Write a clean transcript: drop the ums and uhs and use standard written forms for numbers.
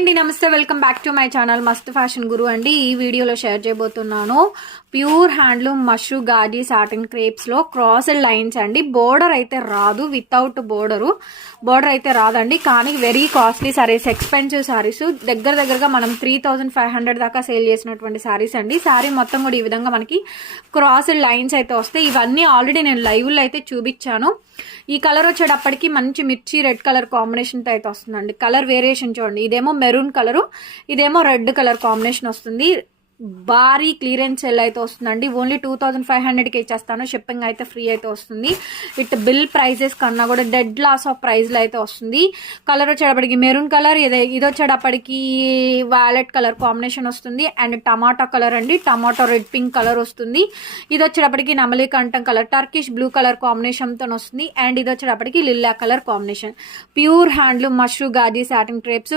అండి, నమస్తే. Welcome back to my channel Mast fashion guru అండి. ఈ వీడియోలో షేర్ చేయబోతున్నాను pure handloom mashru Ghazi satin crepes లో క్రాస్డ్ లైన్స్ అండి. బోర్డర్ అయితే రాదు, వితౌట్ బోర్డర్ అయితే రాదండి. కానీ very costly saris, expensive saris. దగ్గరగా మనం 3500 దాకా సేల్ చేసినటువంటి సారీస్ అండి. సారీ మొత్తం కూడా ఈ విధంగా మనకి క్రాస్డ్ లైన్స్ అయితే వస్తాయి. ఇవన్నీ ఆల్రెడీ నేను లైవ్ లో అయితే చూపించాను. ఈ కలర్ వచ్చేటప్పటికి మంచి మిర్చి రెడ్ కలర్ కాంబినేషన్ తో అయితే వస్తుందండి. కలర్ వేరియేషన్ చూడండి, ఇదేమో మెరూన్ కలరు, ఇదేమో రెడ్ కలర్ కాంబినేషన్ వస్తుంది. భారీ క్లియరెన్స్ సెల్ అయితే వస్తుందండి. ఓన్లీ 2500కి ఇచ్చేస్తాను. షిప్పింగ్ అయితే ఫ్రీ అయితే వస్తుంది. విత్ బిల్ ప్రైజెస్ కన్నా కూడా డెడ్ లాస్ ఆఫ్ ప్రైస్ లో అయితే వస్తుంది. కలర్ వచ్చేటప్పటికి మెరూన్ కలర్, ఇది వచ్చేటప్పటికి వాలెట్ కలర్ కాంబినేషన్ వస్తుంది. అండ్ టమాటా కలర్ అండి, టమాటో రెడ్ పింక్ కలర్ వస్తుంది. ఇది వచ్చేటప్పటికి నమలి కంఠం colour, Turkish blue colour combination తో వస్తుంది. అండ్ ఇది వచ్చేటప్పటికి లిల్లా colour combination. Pure handloom mashru Ghazi satin crepes.